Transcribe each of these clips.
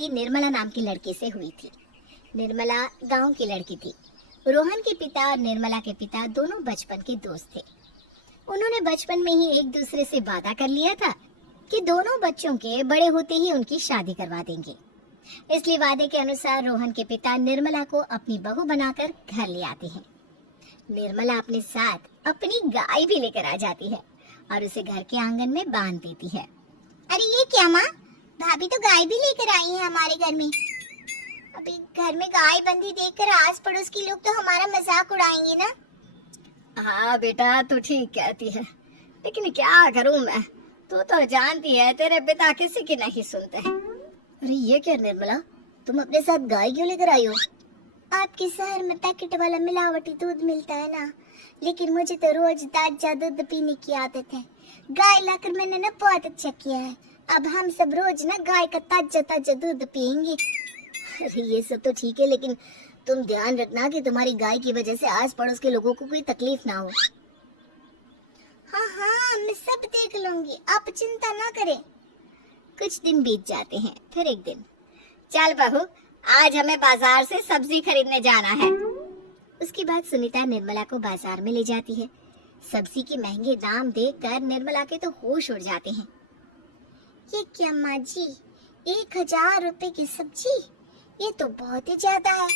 शादी निर्मला नाम की लड़की से हुई थी। निर्मला गांव की लड़की थी। रोहन के पिता और निर्मला के पिता दोनों बचपन के दोस्त थे। उन्होंने बचपन में ही एक दूसरे से वादा कर लिया था कि दोनों बच्चों के बड़े होते ही उनकी शादी करवा देंगे। इसलिए वादे के अनुसार रोहन के पिता निर्मला को अपनी बहू बनाकर घर ले आते हैं। निर्मला अपने साथ अपनी गाय भी लेकर आ जाती है और उसे घर के आंगन में बांध देती है। अरे ये क्या माँ, भाभी तो गाय भी लेकर आई है हमारे घर में। अभी घर में गाय बंधी देखकर आस पड़ोस के लोग तो हमारा मजाक उड़ाएंगे ना। हाँ बेटा, तू ठीक कहती है, लेकिन क्या करूं मैं, तू तो जानती है तेरे पिता किसी की नहीं सुनते हैं। अरे ये क्या निर्मला, तुम अपने साथ गाय क्यों लेकर आई हो? आपके शहर में पैकेट वाला मिलावटी दूध मिलता है ना, लेकिन मुझे तो रोज ताजा दूध पीने की आदत है। गाय लाकर मैंने ना बहुत अच्छा किया है। अब हम सब रोज ना गाय का ताजा ताजा दूध पियेंगे। अरे ये सब तो ठीक है, लेकिन तुम ध्यान रखना कि तुम्हारी गाय की वजह से आस पड़ोस के लोगों को कोई तकलीफ ना हो। हाँ हाँ, मैं सब देख लूंगी, आप चिंता ना करें। कुछ दिन बीत जाते हैं। फिर एक दिन, चल बहू, आज हमें बाजार से सब्जी खरीदने जाना है। उसकी बात सुनीता निर्मला को बाजार में ले जाती है। सब्जी के महंगे दाम देखकर निर्मला के तो होश उड़ जाते हैं। ये क्या माँ जी, 1000 रुपए की सब्जी, ये तो बहुत ही ज्यादा है।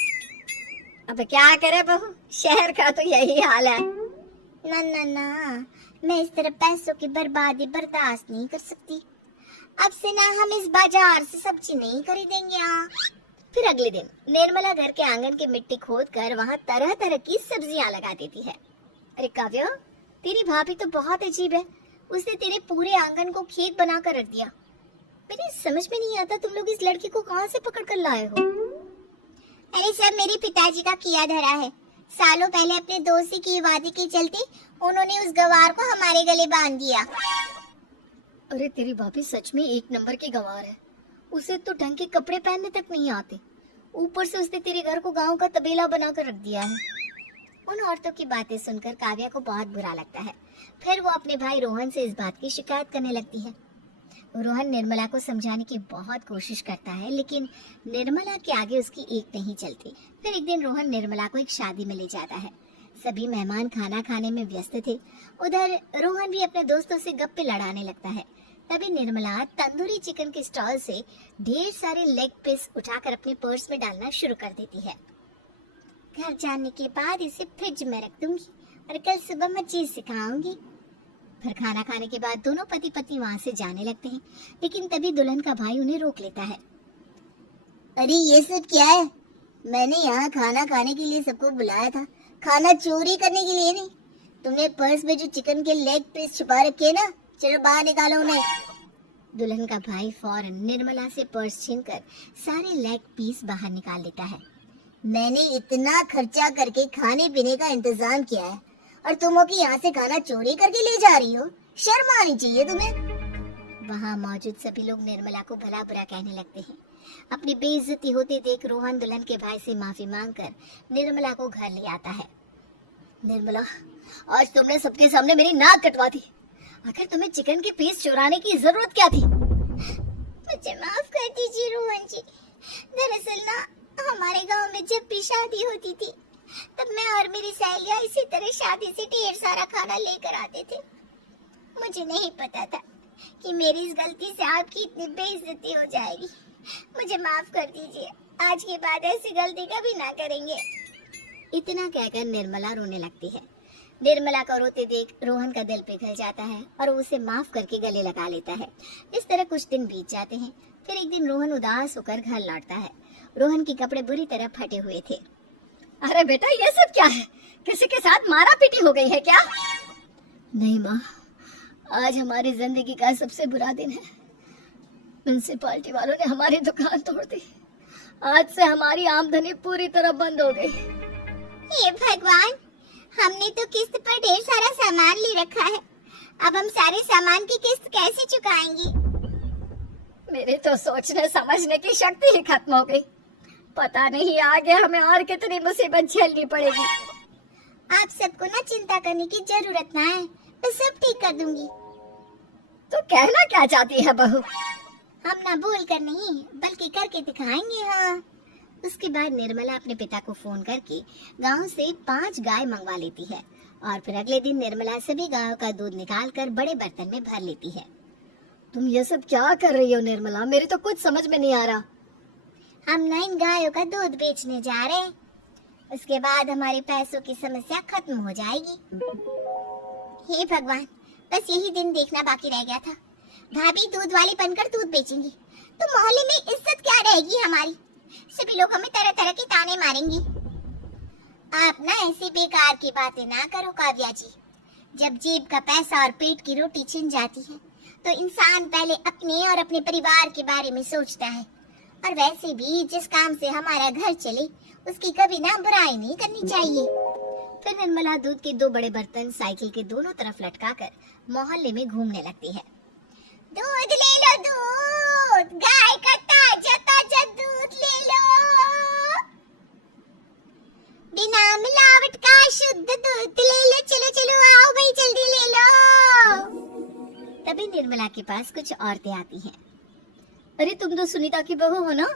अब क्या करे बहू, शहर का तो यही हाल है। ना ना ना, मैं इस तरह पैसों की बर्बादी बर्दाश्त नहीं कर सकती। अब से ना हम इस बाजार से सब्जी नहीं खरीदेंगे। फिर अगले दिन निर्मला घर के आंगन की मिट्टी खोदकर वहाँ तरह तरह की सब्जियां लगा देती है। अरे काव्या, तेरी भाभी तो बहुत अजीब है, उसने तेरे पूरे आंगन को खेत बना कर रख दिया। मेरी समझ में नहीं आता तुम लोग इस लड़की को कहाँ से पकड़ कर लाए हो। अरे सब मेरे पिताजी का किया धरा है। सालों पहले अपने दोस्त से की वादे के चलते उन्होंने उस गवार को हमारे गले बांध दिया। अरे तेरी भाभी सच में एक नंबर की गवार है, उसे तो ढंग के कपड़े पहनने तक नहीं आते, ऊपर से उसने तेरे घर को गांव का तबेला बनाकर रख दिया है। उन औरतों की बातें सुनकर काव्या को बहुत बुरा लगता है। फिर वो अपने भाई रोहन से इस बात की शिकायत करने लगती है। रोहन निर्मला को समझाने की बहुत कोशिश करता है, लेकिन निर्मला के आगे उसकी एक नहीं चलती। फिर एक दिन रोहन निर्मला को एक शादी में ले जाता है। सभी मेहमान खाना खाने में व्यस्त थे। उधर रोहन भी अपने दोस्तों से गप्पे लड़ाने लगता है। तभी निर्मला तंदूरी चिकन के स्टॉल से ढेर सारे लेग पीस उठाकर अपने पर्स में डालना शुरू कर देती है। घर जाने के बाद इसे फ्रिज में रख दूंगी और कल सुबह मैं चीज सिखाऊंगी। फिर खाना खाने के बाद दोनों पति पत्नी वहाँ से जाने लगते हैं, लेकिन तभी दुल्हन का भाई उन्हें रोक लेता है। अरे ये सब क्या है? मैंने यहाँ खाना खाने के लिए सबको बुलाया था, खाना चोरी करने के लिए नहीं। तुमने पर्स में जो चिकन के लेग पीस छुपा रखे ना, चलो बाहर निकालो उन्हें। दुल्हन का भाई फौरन निर्मला से पर्स छीनकर सारे लेग पीस बाहर निकाल लेता है। मैंने इतना खर्चा करके खाने पीने का इंतजाम किया है और तुम हो कि यहाँ से खाना चोरी करके ले जा रही हो? शर्म आनी चाहिए तुम्हें। वहाँ मौजूद सभी लोग निर्मला को भला बुरा कहने लगते हैं। अपनी बेइज्जती होते देख रोहन दुल्हन के भाई से माफी मांगकर निर्मला को घर ले आता है। निर्मला, आज तुमने सबके सामने मेरी नाक कटवा दी। आखिर तुम्हें चिकन के पीस चुराने की जरूरत क्या थी? मुझे माफ कर दीजिए रोहन जी। दरअसल ना, हमारे गांव में जब भी शादी होती थी तब मैं और मेरी सहेलियां इसी तरह शादी से ढेर सारा खाना लेकर आते थे। मुझे नहीं पता था कि मेरी इस गलती से आपकी इतनी बेइज्जती हो जाएगी। मुझे माफ कर दीजिए, आज के बाद ऐसी गलती कभी ना करेंगे। इतना कहकर निर्मला रोने लगती है। निर्मला को रोते देख रोहन का दिल पिघल जाता है और उसे माफ करके गले लगा लेता है। इस तरह कुछ दिन बीत जाते हैं। फिर एक दिन रोहन उदास होकर घर लौटता है। रोहन के कपड़े बुरी तरह फटे हुए थे। अरे बेटा, ये सब क्या है? किसी के साथ मारा पीटी हो गई है क्या? नहीं माँ, आज हमारी जिंदगी का सबसे बुरा दिन है। म्युनिसिपालिटी वालों ने हमारी दुकान तोड़ दी। आज से हमारी आमदनी पूरी तरह बंद हो गई। हे भगवान, हमने तो किस्त पर ढेर सारा सामान ले रखा है। अब हम सारे सामान की किस्त कैसे चुकाएंगे? मेरे तो सोचने समझने की शक्ति ही खत्म हो गई। पता नहीं आगे हमें और कितनी मुसीबत झेलनी पड़ेगी। आप सबको ना चिंता करने की जरूरत ना है, मैं सब ठीक कर दूंगी। तो कहना क्या चाहती है बहू? हम ना बोल कर नहीं बल्कि करके दिखाएंगे। हाँ, उसके बाद निर्मला अपने पिता को फोन करके गांव से 5 गाय मंगवा लेती है और फिर अगले दिन निर्मला सभी गायों का दूध निकालकर बड़े बर्तन में भर लेती है। तुम ये सब क्या कर रही हो निर्मला? मेरी तो कुछ समझ में नहीं आ रहा। हम ना इन गायों का दूध बेचने जा रहे हैं, उसके बाद हमारे पैसों की समस्या खत्म हो जाएगी। हे भगवान, बस यही दिन देखना बाकी रह गया था। भाभी दूध वाली बनकर दूध बेचेंगी तो मोहल्ले में इज्जत क्या रहेगी हमारी? सभी लोग हमें तरह तरह के ताने मारेंगे। आप ना ऐसी बेकार की बातें ना करो काव्या जी। जब जेब का पैसा और पेट की रोटी छिन जाती है तो इंसान पहले अपने और अपने परिवार के बारे में सोचता है। और वैसे भी जिस काम से हमारा घर चले उसकी कभी ना बुराई नहीं करनी चाहिए। फिर निर्मला दूध के 2 बड़े बर्तन साइकिल के दोनों तरफ लटकाकर मोहल्ले में घूमने लगती है। दूध ले लो, दूध, गाय का ताजा ताजा दूध ले लो, बिना मिलावट का शुद्ध दूध ले लो। चलो चलो आओ भाई, जल्दी ले लो। तभी निर्मला के पास कुछ औरतें आती हैं। अरे तुम तो सुनीता की बहू हो ना?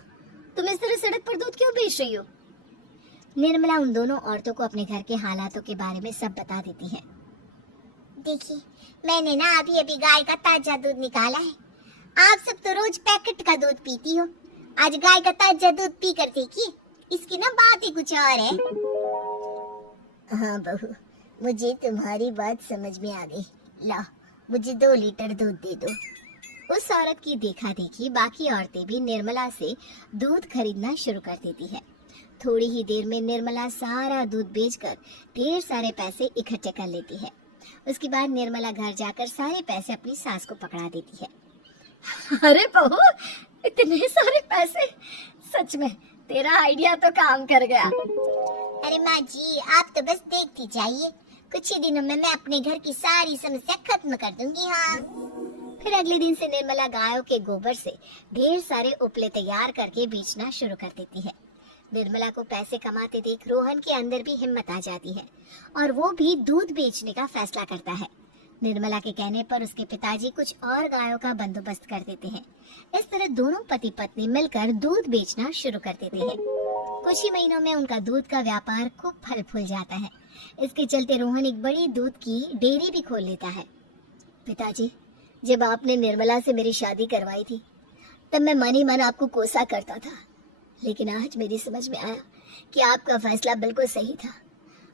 तुम इस तरह सड़क पर दूध क्यों बेच रही हो? निर्मला उन दोनों औरतों को अपने घर के हालातों के बारे में सब बता देती है। देखिए, मैंने ना अभी अभी गाय का ताजा दूध निकाला है। आप सब तो रोज पैकेट का दूध पीती हो, आज गाय का ताजा दूध पी कर देखिए, इसकी ना बात ही कुछ और है। हाँ बहू, मुझे तुम्हारी बात समझ में आ गई। ला, मुझे 2 लीटर दूध दे दो। उस औरत की देखा देखी बाकी औरतें भी निर्मला से दूध खरीदना शुरू कर देती है। थोड़ी ही देर में निर्मला सारा दूध बेचकर ढेर सारे पैसे इकट्ठे कर लेती है। उसके बाद निर्मला घर जाकर सारे पैसे अपनी सास को पकड़ा देती है। अरे बहू, इतने सारे पैसे! सच में तेरा आइडिया तो काम कर गया। अरे माँ जी, आप तो बस देखती जाइए, कुछ ही दिनों में मैं अपने घर की सारी समस्या खत्म कर दूंगी। हाँ। फिर अगले दिन से निर्मला गायों के गोबर से ढेर सारे उपले तैयार करके बेचना शुरू कर देती है। निर्मला को पैसे कमाते देख रोहन के अंदर भी हिम्मत आ जाती है और वो भी दूध बेचने का फैसला करता है। निर्मला के कहने पर उसके पिताजी कुछ और गायों का बंदोबस्त कर देते हैं। इस तरह दोनों पति पत्नी मिलकर दूध बेचना शुरू कर देते हैं। कुछ ही महीनों में उनका दूध का व्यापार खूब फल फूल जाता है। इसके चलते रोहन एक बड़ी दूध की डेयरी भी खोल लेता है। पिताजी, जब आपने निर्मला से मेरी शादी करवाई थी तब मैं मन ही मन आपको कोसा करता था, लेकिन आज मेरी समझ में आया कि आपका फैसला बिल्कुल सही था।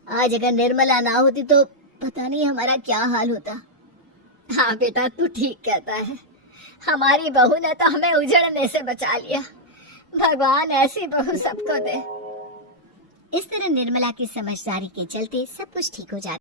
आज अगर निर्मला ना होती तो पता नहीं हमारा क्या हाल होता। हाँ बेटा, तू ठीक कहता है। हमारी बहू ने तो हमें उजड़ने से बचा लिया। भगवान ऐसी बहू सबको दे। इस तरह निर्मला की समझदारी के चलते सब कुछ ठीक हो जाता है।